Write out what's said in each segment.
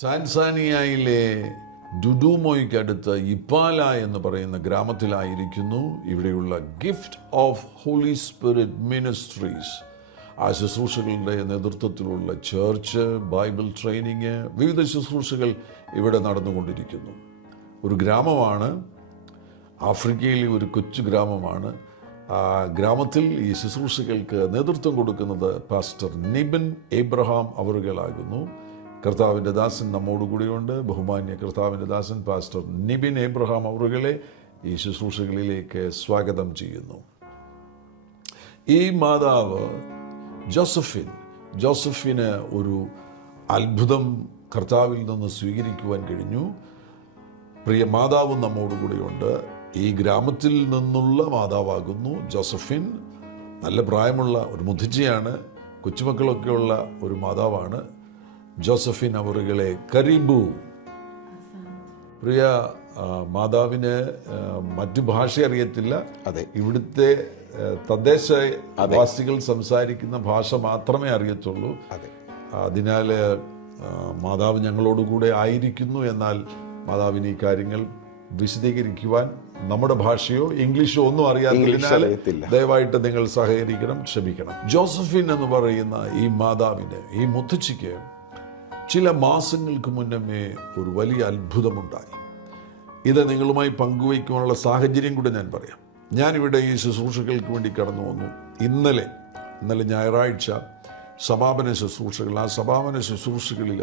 ടാൻസാനിയയിലെ ഡുഡുമോയ്ക്കടുത്ത് ഇപ്പാല എന്ന് പറയുന്ന ഗ്രാമത്തിലായിരിക്കുന്നു ഇവിടെയുള്ള gift of holy spirit ministries. ആ ശുശ്രൂഷകളുടെ നേതൃത്വത്തിലുള്ള ചർച്ച്, ബൈബിൾ ട്രെയിനിങ്, വിവിധ ശുശ്രൂഷകൾ ഇവിടെ നടന്നുകൊണ്ടിരിക്കുന്നു. ഒരു ഗ്രാമമാണ്, ആഫ്രിക്കയിലെ ഒരു കൊച്ചു ഗ്രാമമാണ്. ആ ഗ്രാമത്തിൽ ഈ ശുശ്രൂഷകൾക്ക് നേതൃത്വം കൊടുക്കുന്നത് പാസ്റ്റർ നിബിൻ എബ്രഹാം അവറുകളാകുന്നു. കർത്താവിൻ്റെ ദാസൻ നമ്മോടുകൂടിയുണ്ട്. ബഹുമാന്യ കർത്താവിൻ്റെ ദാസൻ പാസ്റ്റർ നിബിൻ എബ്രഹാം അവറുകളെ ഈ ശുശ്രൂഷകളിലേക്ക് സ്വാഗതം ചെയ്യുന്നു. ഈ മാതാവ് ജോസഫിന് ഒരു അത്ഭുതം കർത്താവിൽ നിന്ന് സ്വീകരിക്കുവാൻ കഴിഞ്ഞു. പ്രിയ മാതാവ് നമ്മോടുകൂടിയുണ്ട്. ഈ ഗ്രാമത്തിൽ നിന്നുള്ള മാതാവാകുന്നു ജോസഫിൻ. നല്ല പ്രായമുള്ള ഒരു മുതിർച്ചയാണ്, കൊച്ചുമക്കളൊക്കെയുള്ള ഒരു മാതാവാണ്. ജോസഫിൻ അവറുകളെ കരീബു. പ്രിയ മാതാവിന് മറ്റു ഭാഷ അറിയത്തില്ല. അതെ, ഇവിടുത്തെ തദ്ദേശവാസികൾ സംസാരിക്കുന്ന ഭാഷ മാത്രമേ അറിയത്തുള്ളൂ. അതെ, അതിനാൽ മാതാവ് ഞങ്ങളോടുകൂടെ ആയിരിക്കുന്നു. എന്നാൽ മാതാവിന് ഈ കാര്യങ്ങൾ വിശദീകരിക്കുവാൻ നമ്മുടെ ഭാഷയോ ഇംഗ്ലീഷോ ഒന്നും അറിയാത്തതിനാൽ ദയവായിട്ട് നിങ്ങൾ സഹകരിക്കണം, ക്ഷമിക്കണം. ജോസഫിൻ എന്ന് പറയുന്ന ഈ മാതാവിന്, ഈ മുത്തച്ഛിക്ക് ചില മാസങ്ങൾക്ക് മുന്നമേ ഒരു വലിയ അത്ഭുതമുണ്ടായി. ഇത് നിങ്ങളുമായി പങ്കുവയ്ക്കുവാനുള്ള സാഹചര്യം കൂടെ ഞാൻ പറയാം. ഞാനിവിടെ ഈ ശുശ്രൂഷകൾക്ക് വേണ്ടി കടന്നു വന്നു. ഇന്നലെ ഞായറാഴ്ച സമാപന ശുശ്രൂഷകൾ, ആ സമാപന ശുശ്രൂഷകളിൽ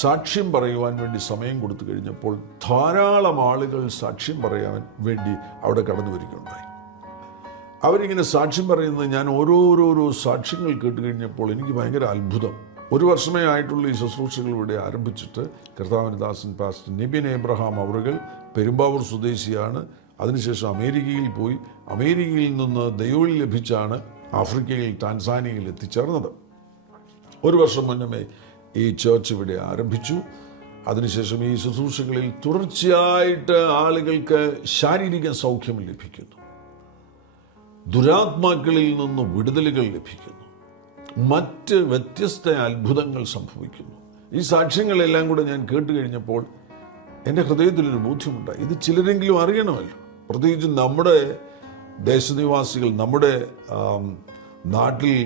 സാക്ഷ്യം പറയുവാൻ വേണ്ടി സമയം കൊടുത്തു കഴിഞ്ഞപ്പോൾ ധാരാളം ആളുകൾ സാക്ഷ്യം പറയാൻ വേണ്ടി അവിടെ കടന്നു വരികയുണ്ടായി. അവരിങ്ങനെ സാക്ഷ്യം പറയുന്നത് ഞാൻ ഓരോരോ സാക്ഷ്യങ്ങൾ കേട്ട് കഴിഞ്ഞപ്പോൾ എനിക്ക് ഭയങ്കര അത്ഭുതം. ഒരു വർഷമേ ആയിട്ടുള്ള ഈ ശുശ്രൂഷകൾ ഇവിടെ ആരംഭിച്ചിട്ട് കർത്താവിൻ്റെ ദാസൻ പാസ്റ്റർ നിബിൻ എബ്രഹാം അവറുകൾ പെരുമ്പാവൂർ സ്വദേശിയാണ്. അതിനുശേഷം അമേരിക്കയിൽ പോയി, അമേരിക്കയിൽ നിന്ന് ദൈവവിളി ലഭിച്ചാണ് ആഫ്രിക്കയിൽ ടാൻസാനിയയിൽ എത്തിച്ചേർന്നത്. ഒരു വർഷം മുന്നമേ ഈ ചർച്ച് ഇവിടെ ആരംഭിച്ചു. അതിനുശേഷം ഈ ശുശ്രൂഷകളിൽ തുടർച്ചയായിട്ട് ആളുകൾക്ക് ശാരീരിക സൗഖ്യം ലഭിക്കുന്നു, ദുരാത്മാക്കളിൽ നിന്ന് വിടുതലുകൾ ലഭിക്കുന്നു, മറ്റ് വ്യത്യസ്ത അത്ഭുതങ്ങൾ സംഭവിക്കുന്നു. ഈ സാക്ഷ്യങ്ങളെല്ലാം കൂടെ ഞാൻ കേട്ട് കഴിഞ്ഞപ്പോൾ എൻ്റെ ഹൃദയത്തിലൊരു ബോധ്യമുണ്ടായി. ഇത് ചിലരെങ്കിലും അറിയണമല്ലോ. പ്രത്യേകിച്ച് നമ്മുടെ ദേശനിവാസികൾ, നമ്മുടെ നാട്ടിൽ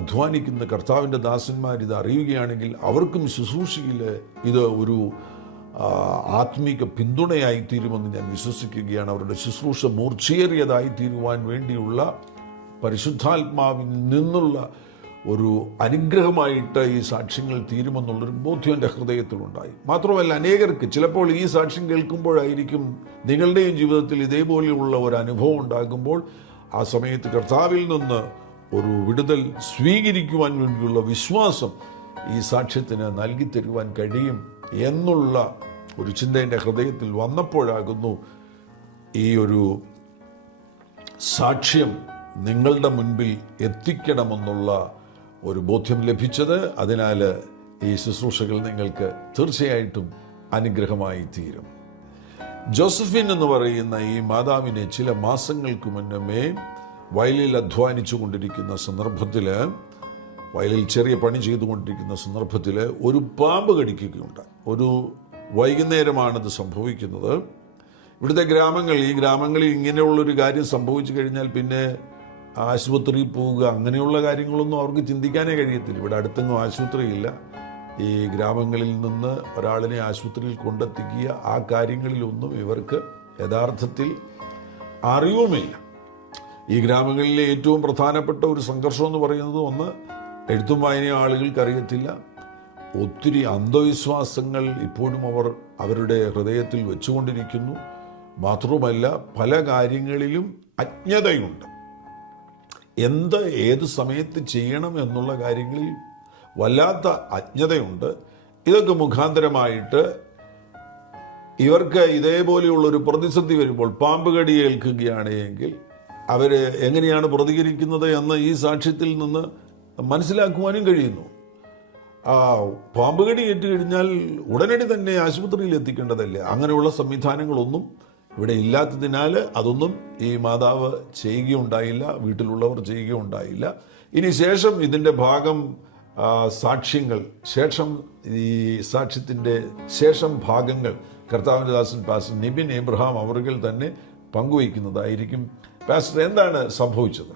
അധ്വാനിക്കുന്ന കർത്താവിൻ്റെ ദാസന്മാർ ഇത് അറിയുകയാണെങ്കിൽ അവർക്കും ശുശ്രൂഷയിൽ ഇത് ഒരു ആത്മീക പിന്തുണയായിത്തീരുമെന്ന് ഞാൻ വിശ്വസിക്കുകയാണ്. അവരുടെ ശുശ്രൂഷ മൂർച്ചയേറിയതായിത്തീരുവാൻ വേണ്ടിയുള്ള പരിശുദ്ധാത്മാവിൽ നിന്നുള്ള ഒരു അനുഗ്രഹമായിട്ട് ഈ സാക്ഷ്യങ്ങൾ തീരുമെന്നുള്ളൊരു ബോധ്യം എൻ്റെ ഹൃദയത്തിലുണ്ടായി. മാത്രമല്ല, അനേകർക്ക് ചിലപ്പോൾ ഈ സാക്ഷ്യം കേൾക്കുമ്പോഴായിരിക്കും നിങ്ങളുടെയും ജീവിതത്തിൽ ഇതേപോലെയുള്ള ഒരു അനുഭവം ഉണ്ടാകുമ്പോൾ ആ സമയത്ത് കർത്താവിൽ നിന്ന് ഒരു വിടുതൽ സ്വീകരിക്കുവാൻ വേണ്ടിയുള്ള വിശ്വാസം ഈ സാക്ഷ്യത്തിന് നൽകി തരുവാൻ കഴിയും എന്നുള്ള ഒരു ചിന്ത എൻ്റെ ഹൃദയത്തിൽ വന്നപ്പോഴാകുന്നു ഈ ഒരു സാക്ഷ്യം നിങ്ങളുടെ മുൻപിൽ എത്തിക്കണമെന്നുള്ള ഒരു ബോധ്യം ലഭിച്ചത്. അതിനാൽ ഈ ശുശ്രൂഷകൾ നിങ്ങൾക്ക് തീർച്ചയായിട്ടും അനുഗ്രഹമായി തീരും. ജോസഫിൻ എന്ന് പറയുന്ന ഈ മാതാവിനെ ചില മാസങ്ങൾക്ക് മുന്നമേ വയലിൽ അധ്വാനിച്ചു കൊണ്ടിരിക്കുന്ന സന്ദർഭത്തിൽ, വയലിൽ ചെറിയ പണി ചെയ്തുകൊണ്ടിരിക്കുന്ന സന്ദർഭത്തിൽ ഒരു പാമ്പ് കടിക്കുകയുണ്ടായി. ഒരു വൈകുന്നേരമാണിത് സംഭവിക്കുന്നത്. ഇവിടുത്തെ ഈ ഗ്രാമങ്ങളിൽ ഇങ്ങനെയുള്ളൊരു കാര്യം സംഭവിച്ചു കഴിഞ്ഞാൽ പിന്നെ ആശുപത്രിയിൽ പോവുക അങ്ങനെയുള്ള കാര്യങ്ങളൊന്നും അവർക്ക് ചിന്തിക്കാനേ കഴിയത്തില്ല. ഇവിടെ അടുത്തൊന്നും ആശുപത്രിയില്ല. ഈ ഗ്രാമങ്ങളിൽ നിന്ന് ഒരാളിനെ ആശുപത്രിയിൽ കൊണ്ടെത്തിക്കുക, ആ കാര്യങ്ങളിലൊന്നും ഇവർക്ക് യഥാർത്ഥത്തിൽ അറിവുമില്ല. ഈ ഗ്രാമങ്ങളിലെ ഏറ്റവും പ്രധാനപ്പെട്ട ഒരു സംഘർഷം എന്ന് പറയുന്നത്, ഒന്ന്, എഴുത്തും വായനയും ആളുകൾക്ക് അറിയത്തില്ല. ഒത്തിരി അന്ധവിശ്വാസങ്ങൾ ഇപ്പോഴും അവരുടെ ഹൃദയത്തിൽ വെച്ചുകൊണ്ടിരിക്കുന്നു. മാത്രവുമല്ല, പല കാര്യങ്ങളിലും അജ്ഞതയുണ്ട്. ഏത് സമയത്ത് ചെയ്യണം എന്നുള്ള കാര്യങ്ങളിൽ വല്ലാത്ത അജ്ഞതയുണ്ട്. ഇതൊക്കെ മുഖാന്തരമായിട്ട് ഇവർക്ക് ഇതേപോലെയുള്ളൊരു പ്രതിസന്ധി വരുമ്പോൾ, പാമ്പ് കടി ഏൽക്കുകയാണ് എങ്കിൽ അവർ എങ്ങനെയാണ് പ്രതികരിക്കുന്നത് എന്ന് ഈ സാക്ഷ്യത്തിൽ നിന്ന് മനസ്സിലാക്കുവാനും കഴിയുന്നു. പാമ്പ് കടി ഏറ്റു കഴിഞ്ഞാൽ ഉടനടി തന്നെ ആശുപത്രിയിൽ എത്തിക്കേണ്ടതല്ലേ? അങ്ങനെയുള്ള സംവിധാനങ്ങളൊന്നും ഇവിടെ ഇല്ലാത്തതിനാൽ അതൊന്നും ഈ മാതാവ് ചെയ്യുകയുണ്ടായില്ല, വീട്ടിലുള്ളവർ ചെയ്യുകയുണ്ടായില്ല. ഇനി ശേഷം ഇതിൻ്റെ ഭാഗം സാക്ഷ്യങ്ങൾ, ശേഷം ഈ സാക്ഷ്യത്തിൻ്റെ ശേഷം ഭാഗങ്ങൾ കർത്താവിൻ്റെ ദാസൻ പാസ്റ്റർ നിബിൻ എബ്രഹാം അവர்கள் തന്നെ പങ്കുവയ്ക്കുന്നതായിരിക്കും. പാസ്റ്റർ, എന്താണ് സംഭവിച്ചത്?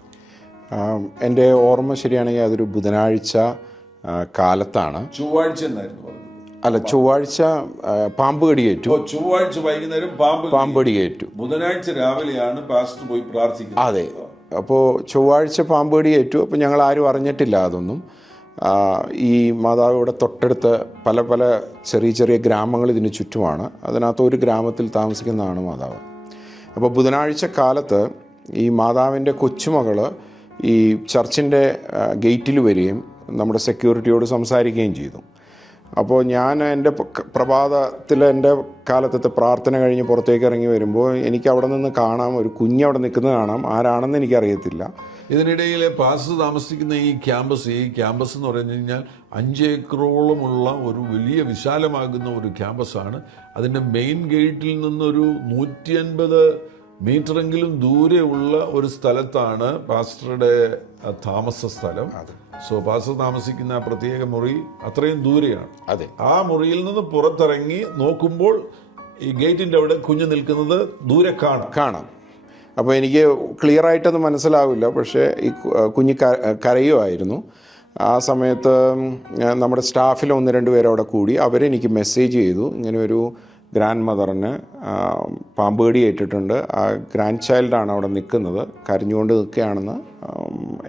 എൻ്റെ ഓർമ്മ ശരിയാണെങ്കിൽ അതൊരു ബുധനാഴ്ച കാലത്താണ്. ചൊവ്വാഴ്ച എന്നായിരുന്നു പറഞ്ഞത്. അല്ല, ചൊവ്വാഴ്ച പാമ്പ് കടിയേറ്റു. ചൊവ്വാഴ്ച വൈകുന്നേരം പാമ്പ് കടിയേറ്റു. ബുധനാഴ്ച രാവിലെയാണ് പാസ്റ്റർ പോയി പ്രാർത്ഥിക്കുന്നത്. അതെ. അപ്പോൾ ചൊവ്വാഴ്ച പാമ്പ് കടിയേറ്റു. അപ്പോൾ ഞങ്ങൾ ആരും അറിഞ്ഞിട്ടില്ല അതൊന്നും. ഈ മാതാവ് ഇവിടെ തൊട്ടടുത്ത് പല പല ചെറിയ ചെറിയ ഗ്രാമങ്ങൾ ഇതിന് ചുറ്റുമാണ്. അതിനകത്ത് ഒരു ഗ്രാമത്തിൽ താമസിക്കുന്നതാണ് മാതാവ്. അപ്പോൾ ബുധനാഴ്ച കാലത്ത് ഈ മാതാവിൻ്റെ കൊച്ചുമകൾ ഈ ചർച്ചിൻ്റെ ഗേറ്റിൽ വരികയും നമ്മുടെ സെക്യൂരിറ്റിയോട് സംസാരിക്കുകയും ചെയ്തു. അപ്പോൾ ഞാൻ എൻ്റെ പ്രഭാതത്തിൽ എൻ്റെ കാലത്തെ പ്രാർത്ഥന കഴിഞ്ഞ് പുറത്തേക്ക് ഇറങ്ങി വരുമ്പോൾ എനിക്ക് അവിടെ നിന്ന് കാണാം, ഒരു കുഞ്ഞവിടെ നിൽക്കുന്നത് കാണാം. ആരാണെന്ന് എനിക്കറിയത്തില്ല. ഇതിനിടയിൽ പാസ്റ്റർ താമസിക്കുന്ന ഈ ക്യാമ്പസ് എന്ന് പറഞ്ഞു കഴിഞ്ഞാൽ 5 ഏക്കറോളമുള്ള ഒരു വലിയ വിശാലമാകുന്ന ഒരു ക്യാമ്പസാണ്. അതിൻ്റെ മെയിൻ ഗേറ്റിൽ നിന്നൊരു 150 മീറ്ററെങ്കിലും ദൂരെയുള്ള ഒരു സ്ഥലത്താണ് പാസ്റ്ററുടെ താമസ സ്ഥലം. സോ പാസ്റ്റർ താമസിക്കുന്ന ആ പ്രത്യേക മുറി അത്രയും ദൂരെയാണ്. അതെ. ആ മുറിയിൽ നിന്ന് പുറത്തിറങ്ങി നോക്കുമ്പോൾ ഈ ഗേറ്റിൻ്റെ അവിടെ കുഞ്ഞ് നിൽക്കുന്നത് ദൂരെ കാണാം. അപ്പോൾ എനിക്ക് ക്ലിയർ ആയിട്ടത് മനസ്സിലാവില്ല. പക്ഷേ ഈ കുഞ്ഞ് കരയുമായിരുന്നു. ആ സമയത്ത് നമ്മുടെ സ്റ്റാഫിൽ 1-2 പേര് അവിടെ കൂടി. അവരെനിക്ക് മെസ്സേജ് ചെയ്തു, ഇങ്ങനെ ഒരു ഗ്രാൻഡ് മദറിന് പാമ്പ് കടി ഏറ്റിട്ടുണ്ട്, ആ ഗ്രാൻഡ് ചൈൽഡാണ് അവിടെ നിൽക്കുന്നത്, കരഞ്ഞുകൊണ്ട് നിൽക്കുകയാണെന്ന്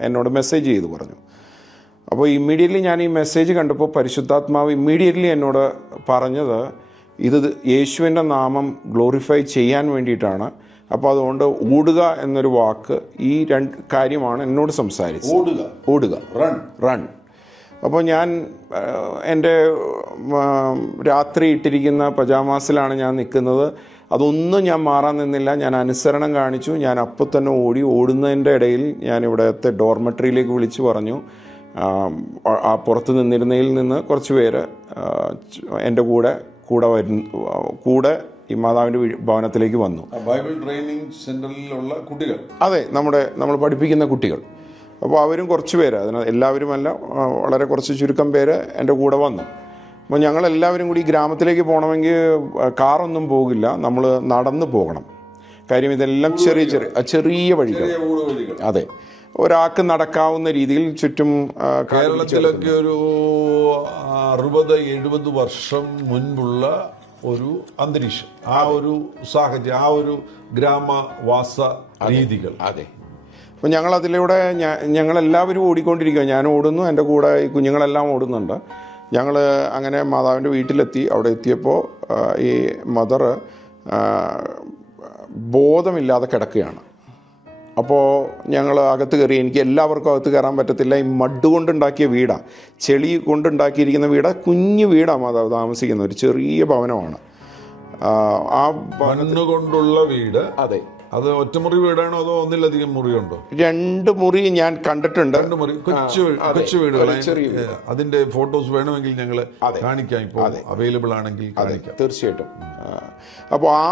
എന്നോട് മെസ്സേജ് ചെയ്തു പറഞ്ഞു. അപ്പോൾ ഇമ്മീഡിയറ്റ്ലി ഞാൻ ഈ മെസ്സേജ് കണ്ടപ്പോൾ പരിശുദ്ധാത്മാവ് ഇമ്മീഡിയറ്റ്ലി എന്നോട് പറഞ്ഞത് ഇത് യേശുവിൻ്റെ നാമം ഗ്ലോറിഫൈ ചെയ്യാൻ വേണ്ടിയിട്ടാണ്. അപ്പോൾ അതുകൊണ്ട് ഓടുക എന്നൊരു വാക്ക്, ഈ 2 കാര്യമാണ് എന്നോട് സംസാരിച്ചത്. ഓടുക, റൺ. അപ്പോൾ ഞാൻ എൻ്റെ രാത്രി ഇട്ടിരിക്കുന്ന പജാമാസിലാണ് ഞാൻ നിൽക്കുന്നത്. അതൊന്നും ഞാൻ മാറാൻ നിന്നില്ല. ഞാൻ അനുസരണം കാണിച്ചു. ഞാൻ അപ്പോൾ തന്നെ ഓടുന്നതിൻ്റെ ഇടയിൽ ഞാൻ ഇവിടുത്തെ ഡോർമെട്രിയിലേക്ക് വിളിച്ചു പറഞ്ഞു. ആ പുറത്ത് നിന്നിരുന്നതിൽ നിന്ന് കുറച്ച് പേര് എൻ്റെ കൂടെ ഈ മാതാവിൻ്റെ ഭവനത്തിലേക്ക് വന്നു. ബൈബിൾ ട്രെയിനിങ് സെൻ്ററിലുള്ള കുട്ടികൾ. അതെ, നമ്മൾ പഠിപ്പിക്കുന്ന കുട്ടികൾ. അപ്പോൾ അവരും കുറച്ച് പേര്, എല്ലാവരുമല്ല, വളരെ കുറച്ച് ചുരുക്കം പേര് എൻ്റെ കൂടെ വന്നു. അപ്പോൾ ഞങ്ങളെല്ലാവരും കൂടി ഗ്രാമത്തിലേക്ക് പോകണമെങ്കിൽ കാറൊന്നും പോകില്ല, നമ്മൾ നടന്നു പോകണം. കാര്യം ഇതെല്ലാം ചെറിയ വഴികൾ. അതെ, ഒരാൾക്ക് നടക്കാവുന്ന രീതിയിൽ ചുറ്റും. കേരളത്തിലൊക്കെ ഒരു 60-70 വർഷം മുൻപുള്ള ഒരു അന്തരീക്ഷം, ആ ഒരു സാഹചര്യം, ആ ഒരു ഗ്രാമവാസ രീതികൾ. അതെ. അപ്പോൾ ഞങ്ങളതിലൂടെ ഞങ്ങളെല്ലാവരും ഓടിക്കൊണ്ടിരിക്കുക. ഞാൻ ഓടുന്നു, എൻ്റെ കൂടെ ഈ കുഞ്ഞുങ്ങളെല്ലാം ഓടുന്നുണ്ട്. ഞങ്ങൾ അങ്ങനെ മാതാവിൻ്റെ വീട്ടിലെത്തി. അവിടെ എത്തിയപ്പോൾ ഈ മദർ ബോധമില്ലാതെ കിടക്കുകയാണ്. അപ്പോൾ ഞങ്ങൾ അകത്ത് കയറി. എനിക്ക് എല്ലാവർക്കും അകത്ത് കയറാൻ പറ്റത്തില്ല. ഈ മഡ് കൊണ്ടുണ്ടാക്കിയ വീടാണ്, ചെളി കൊണ്ടുണ്ടാക്കിയിരിക്കുന്ന വീടാണ്, കുഞ്ഞു വീടാണ് മാതാവ് താമസിക്കുന്ന, ഒരു ചെറിയ ഭവനമാണ്. ആ മണ്ണ് കൊണ്ടുള്ള വീട്. അതെ. അത് ഒറ്റമുറി വീടാണോ അതോ ഒന്നിലധികം മുറിയുണ്ടോ? 2 മുറി ഞാൻ കണ്ടിട്ടുണ്ട്. 2 മുറി, കൊച്ചു വീടുകൾ. അതിന്റെ ഫോട്ടോസ് വേണമെങ്കിൽ ഞങ്ങൾ കാണിക്കാം, ഇപ്പോൾ അവൈലബിൾ ആണെങ്കിൽ കാണിക്കാം. തീർച്ചയായിട്ടും. അപ്പോൾ ആ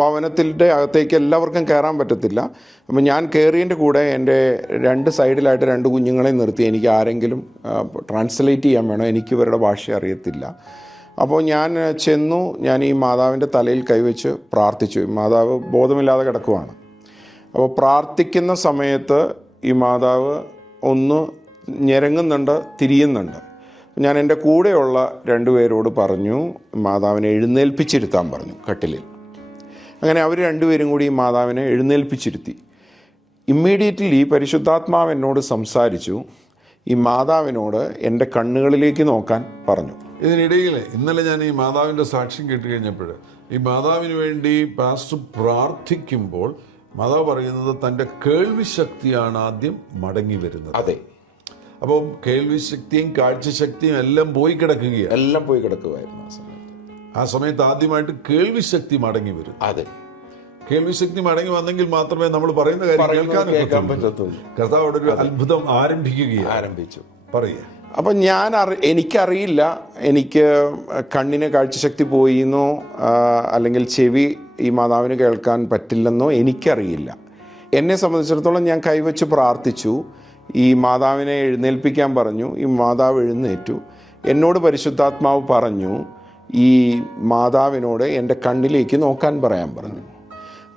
ഭവനത്തിൻ്റെ അകത്തേക്ക് എല്ലാവർക്കും കയറാൻ പറ്റത്തില്ല. അപ്പോൾ ഞാൻ കയറിയതിൻ്റെ കൂടെ എൻ്റെ 2 സൈഡിലായിട്ട് 2 കുഞ്ഞുങ്ങളെ നിർത്തി. എനിക്ക് ആരെങ്കിലും ട്രാൻസ്ലേറ്റ് ചെയ്യാൻ വേണം, എനിക്ക് ഇവരുടെ ഭാഷ അറിയത്തില്ല. അപ്പോൾ ഞാൻ ചെന്നു. ഞാൻ ഈ മാതാവിൻ്റെ തലയിൽ കൈവച്ച് പ്രാർത്ഥിച്ചു. മാതാവ് ബോധമില്ലാതെ കിടക്കുവാണ്. അപ്പോൾ പ്രാർത്ഥിക്കുന്ന സമയത്ത് ഈ മാതാവ് ഒന്ന് ഞെരങ്ങുന്നുണ്ട്, തിരിയുന്നുണ്ട്. ഞാൻ എൻ്റെ കൂടെയുള്ള 2 പേരോട് പറഞ്ഞു, മാതാവിനെ എഴുന്നേൽപ്പിച്ചിരുത്താൻ പറഞ്ഞു കട്ടിലിൽ. അങ്ങനെ അവർ 2 പേരും കൂടി ഈ മാതാവിനെ എഴുന്നേൽപ്പിച്ചിരുത്തി. ഇമ്മീഡിയറ്റ്ലി പരിശുദ്ധാത്മാവ് എന്നോട് സംസാരിച്ചു. ഈ മാതാവിനോട് എൻ്റെ കണ്ണുകളിലേക്ക് നോക്കാൻ പറഞ്ഞു. ഇതിനിടയിൽ ഇന്നലെ ഞാൻ ഈ മാതാവിൻ്റെ സാക്ഷ്യം കേട്ട് കഴിഞ്ഞപ്പോൾ ഈ മാതാവിന് വേണ്ടി പാസ്റ്റർ പ്രാർത്ഥിക്കുമ്പോൾ മാതാവ് പറയുന്നത് തൻ്റെ കേൾവി ശക്തിയാണ് ആദ്യം മടങ്ങി വരുന്നത്. അതെ. അപ്പം കേൾവി ശക്തിയും കാഴ്ചശക്തിയും എല്ലാം പോയി കിടക്കുകയായിരുന്നു ആ സമയത്ത്. ആ സമയത്ത് ആദ്യമായിട്ട് കേൾവി ശക്തി മടങ്ങി വരും. അതെ. കേൾവിശക്തി മടങ്ങി വന്നെങ്കിൽ മാത്രമേ നമ്മൾ പറയുന്ന കാര്യം കേൾക്കാൻ പറ്റത്തുള്ളൂ. കർത്താവ് അവിടെ ഒരു അത്ഭുതം ആരംഭിച്ചു പറയുക. അപ്പം എനിക്കറിയില്ല, എനിക്ക് കണ്ണിന് കാഴ്ചശക്തി പോയിന്നോ അല്ലെങ്കിൽ ചെവി ഈ മാതാവിന് കേൾക്കാൻ പറ്റില്ലെന്നോ എനിക്കറിയില്ല. എന്നെ സംബന്ധിച്ചിടത്തോളം ഞാൻ കൈവച്ച് പ്രാർത്ഥിച്ചു, ഈ മാതാവിനെ എഴുന്നേൽപ്പിക്കാൻ പറഞ്ഞു. ഈ മാതാവ് എഴുന്നേറ്റു. എന്നോട് പരിശുദ്ധാത്മാവ് പറഞ്ഞു, ഈ മാതാവിനോട് എൻ്റെ കണ്ണിലേക്ക് നോക്കാൻ പറയാൻ പറഞ്ഞു.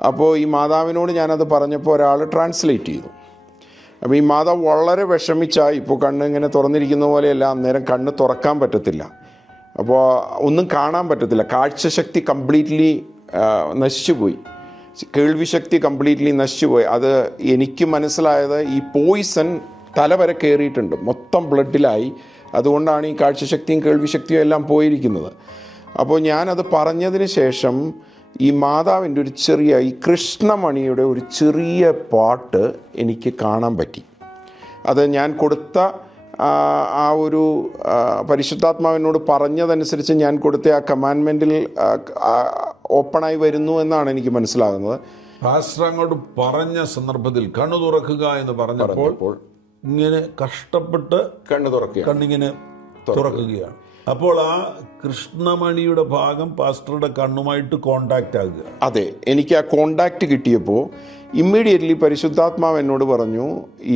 അപ്പോൾ ഈ മാതാവിനോട് ഞാനത് പറഞ്ഞപ്പോൾ ഒരാൾ ട്രാൻസ്ലേറ്റ് ചെയ്തു. അപ്പോൾ ഈ മാതാവ് വളരെ വിഷമിച്ചാൽ, ഇപ്പോൾ കണ്ണ് ഇങ്ങനെ തുറന്നിരിക്കുന്ന പോലെയല്ല, അന്നേരം കണ്ണ് തുറക്കാൻ പറ്റത്തില്ല, അപ്പോൾ ഒന്നും കാണാൻ പറ്റത്തില്ല. കാഴ്ചശക്തി കംപ്ലീറ്റ്ലി നശിച്ചുപോയി, കേൾവിശക്തി കംപ്ലീറ്റ്ലി നശിച്ചുപോയി. അത് എനിക്ക് മനസ്സിലായത് ഈ പോയിസൺ തല വരെ കയറിയിട്ടുണ്ട്, മൊത്തം ബ്ലഡിലായി. അതുകൊണ്ടാണ് ഈ കാഴ്ചശക്തിയും കേൾവിശക്തിയും എല്ലാം പോയിരിക്കുന്നത്. അപ്പോൾ ഞാനത് പറഞ്ഞതിന് ശേഷം ഈ മാതാവിൻ്റെ ഒരു ചെറിയ, ഈ കൃഷ്ണമണിയുടെ ഒരു ചെറിയ പാട്ട് എനിക്ക് കാണാൻ പറ്റി. അത് ഞാൻ കൊടുത്ത ആ ഒരു പരിശുദ്ധാത്മാവിനോട് പറഞ്ഞതനുസരിച്ച് ഞാൻ കൊടുത്ത ആ കമാൻഡ്മെൻറ്റിൽ ഓപ്പണായി വരുന്നു എന്നാണ് എനിക്ക് മനസ്സിലാകുന്നത്. പാസ്റ്റർ അങ്ങോട്ട് പറഞ്ഞ സന്ദർഭത്തിൽ കണ്ണു തുറക്കുക എന്ന് പറഞ്ഞപ്പോൾ ഇങ്ങനെ കഷ്ടപ്പെട്ട് കണ്ണിങ്ങനെ തുറക്കുകയാണ്. അപ്പോൾ ആ കൃഷ്ണമണിയുടെ ഭാഗം പാസ്റ്ററുടെ കണ്ണുമായിട്ട് കോണ്ടാക്റ്റ് ആകുക. അതെ, എനിക്ക് ആ കോണ്ടാക്റ്റ് കിട്ടിയപ്പോൾ ഇമ്മീഡിയറ്റ്ലി പരിശുദ്ധാത്മാവ് എന്നോട് പറഞ്ഞു,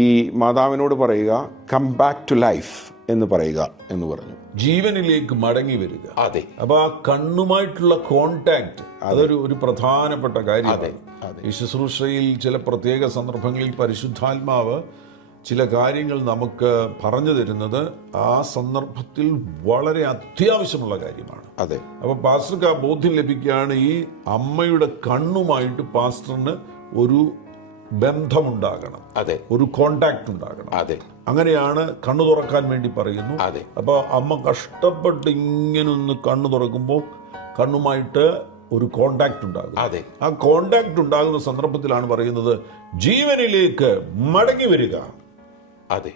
ഈ മാതാവിനോട് പറയുക, കം ബാക്ക് ടു ലൈഫ് എന്ന് പറയുക എന്ന് പറഞ്ഞു, ജീവനിലേക്ക് മടങ്ങി വരിക. അതെ, അപ്പോൾ ആ കണ്ണുമായിട്ടുള്ള കോണ്ടാക്ട് അതൊരു പ്രധാനപ്പെട്ട കാര്യമാണ്. ഈ ശുശ്രൂഷയിൽ ചില പ്രത്യേക സന്ദർഭങ്ങളിൽ പരിശുദ്ധാത്മാവ് ചില കാര്യങ്ങൾ നമുക്ക് പറഞ്ഞു തരുന്നത് ആ സന്ദർഭത്തിൽ വളരെ അത്യാവശ്യമുള്ള കാര്യമാണ്. അതെ, അപ്പോൾ പാസ്റ്റർക്ക് ആ ബോധ്യം ലഭിക്കുകയാണ്, ഈ അമ്മയുടെ കണ്ണുമായിട്ട് പാസ്റ്ററിന് ഒരു ബന്ധമുണ്ടാകണം, അതെ, ഒരു കോണ്ടാക്ട് ഉണ്ടാകണം. അതെ, അങ്ങനെയാണ് കണ്ണു തുറക്കാൻ വേണ്ടി പറയുന്നു. അതെ, അപ്പോൾ അമ്മ കഷ്ടപ്പെട്ട് ഇങ്ങനെ ഒന്ന് കണ്ണു തുറക്കുമ്പോൾ കണ്ണുമായിട്ട് ഒരു കോണ്ടാക്ട് ഉണ്ടാകും. അതെ, ആ കോണ്ടാക്ട് ഉണ്ടാകുന്ന സന്ദർഭത്തിലാണ് പറയുന്നത്, ജീവനിലേക്ക് മടങ്ങി വരിക. അതെ,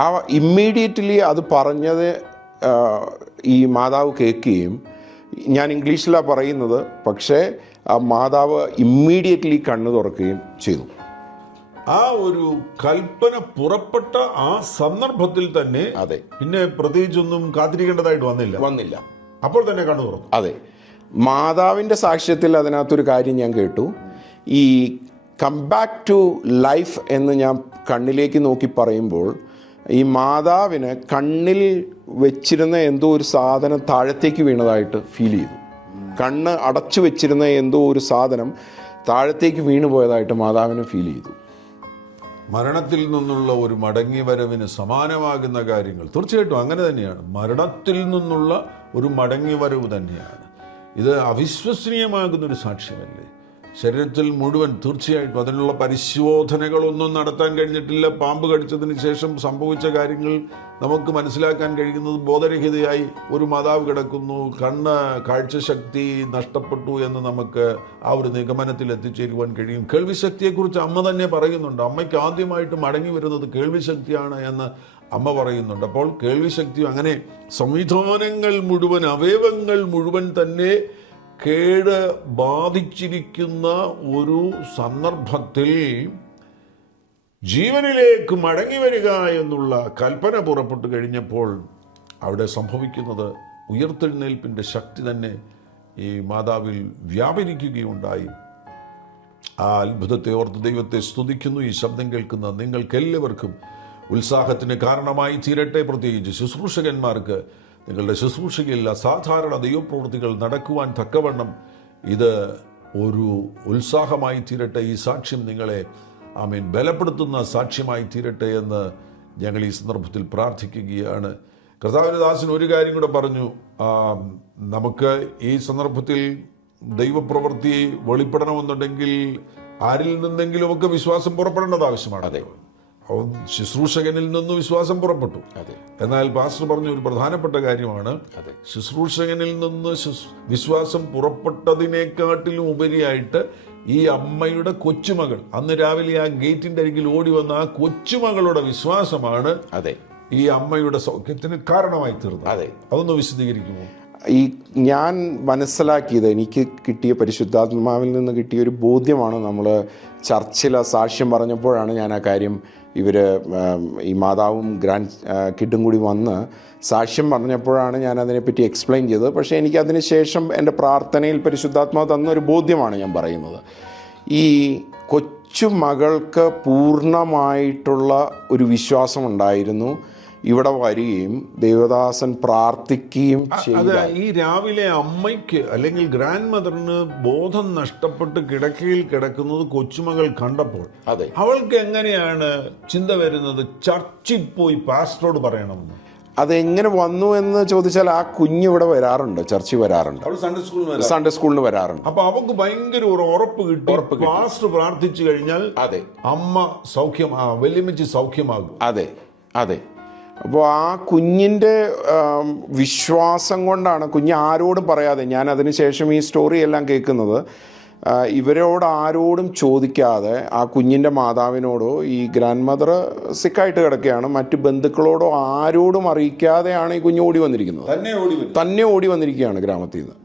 ആ ഇമ്മീഡിയറ്റ്ലി അത് പറഞ്ഞത് ഈ മാതാവ് കേൾക്കുകയും, ഞാൻ ഇംഗ്ലീഷിലാണ് പറയുന്നത്, പക്ഷേ ആ മാതാവ് ഇമ്മീഡിയറ്റ്ലി കണ്ണു തുറക്കുകയും ചെയ്തു. ആ ഒരു കൽപ്പന പുറപ്പെട്ട ആ സന്ദർഭത്തിൽ തന്നെ, അതെ, പിന്നെ പ്രത്യേകിച്ചൊന്നും കാത്തിരിക്കേണ്ടതായിട്ട് വന്നില്ല, അപ്പോൾ തന്നെ കണ്ണു തുറന്നു. അതെ, മാതാവിൻ്റെ സാക്ഷ്യത്തിൽ അതിനകത്തൊരു കാര്യം ഞാൻ കേട്ടു. ഈ കം ബാക്ക് ടു ലൈഫ് എന്ന് ഞാൻ കണ്ണിലേക്ക് നോക്കി പറയുമ്പോൾ, ഈ മാതാവിന് കണ്ണിൽ വെച്ചിരുന്ന എന്തോ ഒരു സാധനം താഴത്തേക്ക് വീണതായിട്ട് ഫീൽ ചെയ്തു. കണ്ണ് അടച്ചു വെച്ചിരുന്ന എന്തോ ഒരു സാധനം താഴത്തേക്ക് വീണു പോയതായിട്ട് മാതാവിന് ഫീൽ ചെയ്തു. മരണത്തിൽ നിന്നുള്ള ഒരു മടങ്ങി വരവിന് സമാനമാകുന്ന കാര്യങ്ങൾ തീർച്ചയായിട്ടും അങ്ങനെ തന്നെയാണ്. മരണത്തിൽ നിന്നുള്ള ഒരു മടങ്ങി വരവ് തന്നെയാണ് ഇത്. അവിശ്വസനീയമാകുന്നൊരു സാക്ഷ്യമല്ലേ? ശരീരത്തിൽ മുഴുവൻ തീർച്ചയായിട്ടും അതിനുള്ള പരിശോധനകളൊന്നും നടത്താൻ കഴിഞ്ഞിട്ടില്ല. പാമ്പ് കടിച്ചതിന് ശേഷം സംഭവിച്ച കാര്യങ്ങൾ നമുക്ക് മനസ്സിലാക്കാൻ കഴിയുന്നത്, ബോധരഹിതയായി ഒരു മാതാവ് കിടക്കുന്നു, കണ്ണ് കാഴ്ചശക്തി നഷ്ടപ്പെട്ടു എന്ന് നമുക്ക് ആ ഒരു നിഗമനത്തിൽ എത്തിച്ചേരുവാൻ കഴിയും. കേൾവിശക്തിയെക്കുറിച്ച് അമ്മ തന്നെ പറയുന്നുണ്ട്. അമ്മയ്ക്ക് ആദ്യമായിട്ട് മടങ്ങി വരുന്നത് കേൾവിശക്തിയാണ് എന്ന് അമ്മ പറയുന്നുണ്ട്. അപ്പോൾ കേൾവിശക്തി അങ്ങനെ സംവിധാനങ്ങൾ മുഴുവൻ, അവയവങ്ങൾ മുഴുവൻ തന്നെ കേട് ബാധിച്ചിരിക്കുന്ന ഒരു സന്ദർഭത്തിൽ ജീവനിലേക്ക് മടങ്ങി വരിക എന്നുള്ള കൽപ്പന പുറപ്പെട്ടു കഴിഞ്ഞപ്പോൾ അവിടെ സംഭവിക്കുന്നത് ഉയർത്തെഴുന്നേൽപ്പിൻ്റെ ശക്തി തന്നെ ഈ മാതാവിൽ വ്യാപരിക്കുകയുണ്ടായി. ആ അത്ഭുതത്തെ ഓർത്ത് ദൈവത്തെ സ്തുതിക്കുന്നു. ഈ ശബ്ദം കേൾക്കുന്ന നിങ്ങൾക്കെല്ലാവർക്കും ഉത്സാഹത്തിന് കാരണമായി തീരട്ടെ. പ്രത്യേകിച്ച് ശുശ്രൂഷകന്മാർക്ക് നിങ്ങളുടെ ശുശ്രൂഷയിൽ അസാധാരണ ദൈവപ്രവൃത്തികൾ നടക്കുവാൻ തക്കവണ്ണം ഇത് ഒരു ഉത്സാഹമായി തീരട്ടെ. ഈ സാക്ഷ്യം നിങ്ങളെ ബലപ്പെടുത്തുന്ന സാക്ഷ്യമായി തീരട്ടെ എന്ന് ഞങ്ങൾ ഈ സന്ദർഭത്തിൽ പ്രാർത്ഥിക്കുകയാണ്. കർത്താവിന്റെ ദാസൻ ഒരു കാര്യം കൂടെ പറഞ്ഞു. നമുക്ക് ഈ സന്ദർഭത്തിൽ ദൈവപ്രവൃത്തി വെളിപ്പെടണമെന്നുണ്ടെങ്കിൽ ആരിൽ നിന്നെങ്കിലുമൊക്കെ വിശ്വാസം പുറപ്പെടേണ്ടത് ആവശ്യമാണ്. അതെ, ശുശ്രൂഷകനിൽ നിന്ന് വിശ്വാസം പുറപ്പെട്ടു. എന്നാൽ പാസ്റ്റർ പറഞ്ഞ ഒരു പ്രധാനപ്പെട്ട കാര്യമാണ്, ശുശ്രൂഷകനിൽ നിന്ന് വിശ്വാസം പുറപ്പെട്ടതിനെക്കാട്ടിലും ഉപരിയായിട്ട് ഈ അമ്മയുടെ കൊച്ചുമകൾ, അന്ന് രാവിലെ ആ ഗേറ്റിന്റെ അരികിൽ ഓടി വന്ന ആ കൊച്ചുമകളുടെ വിശ്വാസമാണ് ഈ അമ്മയുടെ സൗഖ്യത്തിന് കാരണമായി തീർന്നത്. അതൊന്ന് വിശദീകരിക്കുമോ? ഈ ഞാൻ മനസ്സിലാക്കിയത്, എനിക്ക് കിട്ടിയ പരിശുദ്ധാത്മാവിൽ നിന്ന് കിട്ടിയ ഒരു ബോധ്യമാണ്. നമ്മൾ ചർച്ചിൽ സാക്ഷ്യം പറഞ്ഞപ്പോഴാണ് ഞാൻ ആ കാര്യം ഈ മാതാവും ഗ്രാൻഡ് കിഡും കൂടി വന്ന് സാക്ഷ്യം പറഞ്ഞപ്പോഴാണ് ഞാൻ അതിനെപ്പറ്റി എക്സ്പ്ലെയിൻ ചെയ്തത്. പക്ഷേ എനിക്കതിന് ശേഷം എൻ്റെ പ്രാർത്ഥനയിൽ പരിശുദ്ധാത്മാവ് തന്നൊരു ബോധ്യമാണ് ഞാൻ പറയുന്നത്. ഈ കൊച്ചു മകൾക്ക് പൂർണ്ണമായിട്ടുള്ള ഒരു വിശ്വാസം ഉണ്ടായിരുന്നു. ഇവിടെ വരികയും ദേവദാസൻ പ്രാർത്ഥിക്കുകയും അത് ഈ രാവിലെ അമ്മയ്ക്ക് അല്ലെങ്കിൽ ഗ്രാൻഡ് മദറിന് ബോധം നഷ്ടപ്പെട്ട് കിടക്കയിൽ കിടക്കുന്നത് കൊച്ചുമകൾ കണ്ടപ്പോൾ അവൾക്ക് എങ്ങനെയാണ് ചിന്ത വരുന്നത് ചർച്ചിൽ പോയി പാസ്റ്ററോട് പറയണമെന്ന്? അതെങ്ങനെ വന്നു എന്ന് ചോദിച്ചാൽ ആ കുഞ്ഞിവിടെ വരാറുണ്ട്, ചർച്ചിൽ വരാറുണ്ട്, സൺഡേ സ്കൂളിൽ വരാറുണ്ട്. അപ്പൊ അവൾക്ക് ഭയങ്കര ഒരു ഉറപ്പ് കിട്ടി, പാസ്റ്റർ പ്രാർത്ഥിച്ചു കഴിഞ്ഞാൽ അമ്മ സൗഖ്യമാകും, വല്യമ്മച്ചി സൗഖ്യമാകും. അതെ. അപ്പോൾ ആ കുഞ്ഞിൻ്റെ വിശ്വാസം കൊണ്ടാണ്, കുഞ്ഞ് ആരോടും പറയാതെ, ഞാൻ അതിന് ശേഷം ഈ സ്റ്റോറി എല്ലാം കേൾക്കുന്നത്, ഇവരോട് ആരോടും ചോദിക്കാതെ ആ കുഞ്ഞിൻ്റെ മാതാവിനോടോ, ഈ ഗ്രാൻഡ് മദർ സിക്കായിട്ട് കിടക്കുകയാണ്, മറ്റ് ബന്ധുക്കളോടോ ആരോടും അറിയിക്കാതെയാണ് ഈ കുഞ്ഞ് ഓടി വന്നിരിക്കുന്നത്. തന്നെ ഓടി വന്നിരിക്കുകയാണ് ഗ്രാമത്തിൽ നിന്ന്.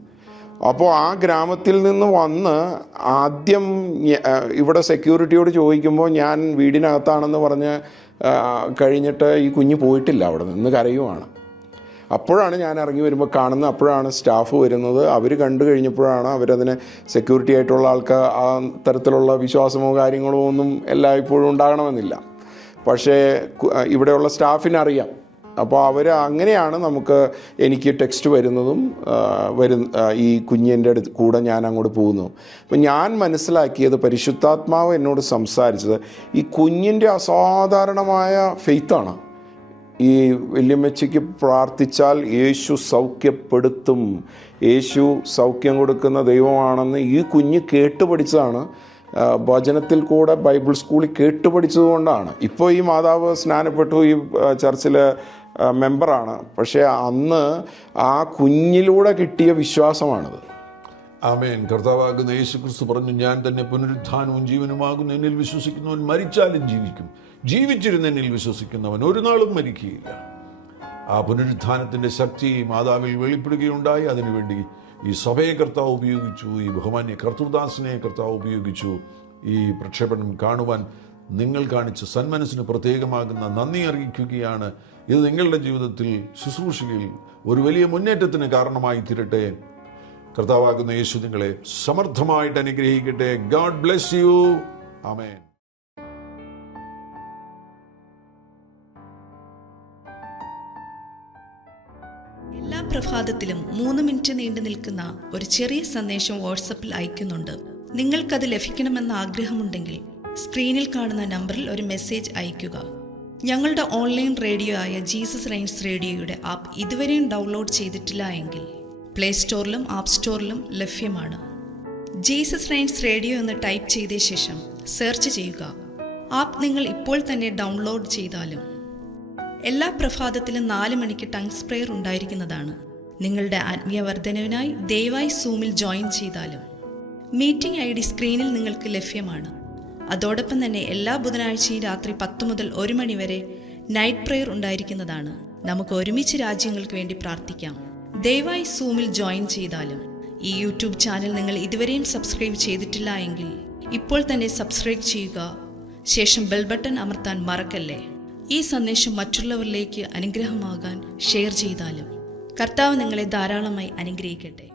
അപ്പോൾ ആ ഗ്രാമത്തിൽ നിന്ന് വന്ന് ആദ്യം ഇവിടെ സെക്യൂരിറ്റിയോട് ചോദിക്കുമ്പോൾ ഞാൻ വീടിനകത്താണെന്ന് പറഞ്ഞ് കഴിഞ്ഞിട്ട് ഈ കുഞ്ഞ് പോയിട്ടില്ല, അവിടെ നിന്ന് കരയുവാണ്. അപ്പോഴാണ് ഞാൻ ഇറങ്ങി വരുമ്പോൾ കാണുന്നത്, അപ്പോഴാണ് സ്റ്റാഫ് വരുന്നത്. അവർ കണ്ടു കഴിഞ്ഞപ്പോഴാണ് അവരതിന് സെക്യൂരിറ്റി ആയിട്ടുള്ള ആൾക്ക് ആ തരത്തിലുള്ള വിശ്വാസമോ കാര്യങ്ങളോ ഒന്നും എല്ലായ്പ്പോഴും ഉണ്ടാകണമെന്നില്ല. പക്ഷേ ഇവിടെയുള്ള സ്റ്റാഫിനറിയാം. അപ്പോൾ അങ്ങനെയാണ് എനിക്ക് ടെക്സ്റ്റ് വരുന്നതും ഈ കുഞ്ഞിൻ്റെ അടുത്ത് കൂടെ ഞാൻ അങ്ങോട്ട് പോകുന്നു. അപ്പം ഞാൻ മനസ്സിലാക്കിയത്, പരിശുദ്ധാത്മാവ് എന്നോട് സംസാരിച്ചത് ഈ കുഞ്ഞിൻ്റെ അസാധാരണമായ ഫെയ്ത്താണ്. ഈ വല്യമ്മച്ചിക്ക് പ്രാർത്ഥിച്ചാൽ യേശു സൗഖ്യപ്പെടുത്തും, യേശു സൗഖ്യം കൊടുക്കുന്ന ദൈവമാണെന്ന് ഈ കുഞ്ഞ് കേട്ടുപഠിച്ചതാണ്. വചനത്തിൽ കൂടെ ബൈബിൾ സ്കൂളിൽ കേട്ടുപഠിച്ചതുകൊണ്ടാണ്. ഇപ്പോൾ ഈ മാതാവ് സ്നാനപ്പെട്ടു, ഈ ചർച്ചിലെ മെമ്പറാണ്. പക്ഷേ അന്ന് ആ കുഞ്ഞിലൂടെ കിട്ടിയ വിശ്വാസമാണത്. ആമേൻ. കർത്താവാകുന്ന യേശു ക്രിസ്തു പറഞ്ഞു, ഞാൻ തന്നെ പുനരുത്ഥാനവും ജീവനുമാകുന്നു, എന്നിൽ വിശ്വസിക്കുന്നവൻ മരിച്ചാലും ജീവിക്കും, ജീവിച്ചിരുന്ന എന്നിൽ വിശ്വസിക്കുന്നവൻ ഒരു നാളും മരിക്കുകയില്ല. ആ പുനരുത്ഥാനത്തിൻ്റെ ശക്തി മാതാവിൽ വെളിപ്പെടുകയുണ്ടായി. അതിനുവേണ്ടി ഈ സഭയെ കർത്താവ് ഉപയോഗിച്ചു, ഈ ബഹുമാന്യ കർത്തൃദാസിനെ കർത്താവ് ഉപയോഗിച്ചു. ഈ പ്രക്ഷേപണം കാണുവാൻ നിങ്ങൾ കാണിച്ച സന്മനസ്സിന് പ്രത്യേകമാകുന്ന നന്ദി അറിയിക്കുകയാണ്. ഇത് നിങ്ങളുടെ ജീവിതത്തിൽ ശുശ്രൂഷയിൽ ഒരു വലിയ മുന്നേറ്റത്തിന് കാരണമായി തീരട്ടെ. കർത്താവാകുന്ന യേശു നിങ്ങളെ സമർത്ഥമായിട്ട് അനുഗ്രഹിക്കട്ടെ. God bless you. ആമേൻ. എല്ലാ പ്രഭാതത്തിലും 3 മിനിറ്റ് നീണ്ടു നിൽക്കുന്ന ഒരു ചെറിയ സന്ദേശം വാട്സപ്പിൽ അയക്കുന്നുണ്ട്. നിങ്ങൾക്കത് ലഭിക്കണമെന്ന ആഗ്രഹമുണ്ടെങ്കിൽ സ്ക്രീനിൽ കാണുന്ന നമ്പറിൽ ഒരു മെസ്സേജ് അയയ്ക്കുക. ഞങ്ങളുടെ ഓൺലൈൻ റേഡിയോ ആയ ജീസസ് റൈൻസ് റേഡിയോയുടെ ആപ്പ് ഇതുവരെയും ഡൗൺലോഡ് ചെയ്തിട്ടില്ല എങ്കിൽ പ്ലേ സ്റ്റോറിലും ആപ്പ് സ്റ്റോറിലും ലഭ്യമാണ്. ജീസസ് റൈൻസ് റേഡിയോ എന്ന് ടൈപ്പ് ചെയ്ത ശേഷം സെർച്ച് ചെയ്യുക. ആപ്പ് നിങ്ങൾ ഇപ്പോൾ തന്നെ ഡൗൺലോഡ് ചെയ്താലും. എല്ലാ പ്രഭാതത്തിലും 4 മണിക്ക് ടങ്സ് പ്രെയർ ഉണ്ടായിരിക്കുന്നതാണ്. നിങ്ങളുടെ ആത്മീയ വർധനവിനായി ദയവായി സൂമിൽ ജോയിൻ ചെയ്താലും. മീറ്റിംഗ് ID സ്ക്രീനിൽ നിങ്ങൾക്ക് ലഭ്യമാണ്. അതോടൊപ്പം തന്നെ എല്ലാ ബുധനാഴ്ചയും രാത്രി 10 മുതൽ 1 മണി വരെ നൈറ്റ് പ്രെയർ ഉണ്ടായിരിക്കുന്നതാണ്. നമുക്ക് ഒരുമിച്ച് രാജ്യങ്ങൾക്ക് വേണ്ടി പ്രാർത്ഥിക്കാം. ദയവായി സൂമിൽ ജോയിൻ ചെയ്താലും. ഈ യൂട്യൂബ് ചാനൽ നിങ്ങൾ ഇതുവരെയും സബ്സ്ക്രൈബ് ചെയ്തിട്ടില്ല എങ്കിൽ ഇപ്പോൾ തന്നെ സബ്സ്ക്രൈബ് ചെയ്യുക. ശേഷം ബെൽ ബട്ടൺ അമർത്താൻ മറക്കല്ലേ. ഈ സന്ദേശം മറ്റുള്ളവരിലേക്ക് അനുഗ്രഹമാകാൻ ഷെയർ ചെയ്താലും. കർത്താവ് നിങ്ങളെ ധാരാളമായി അനുഗ്രഹിക്കട്ടെ.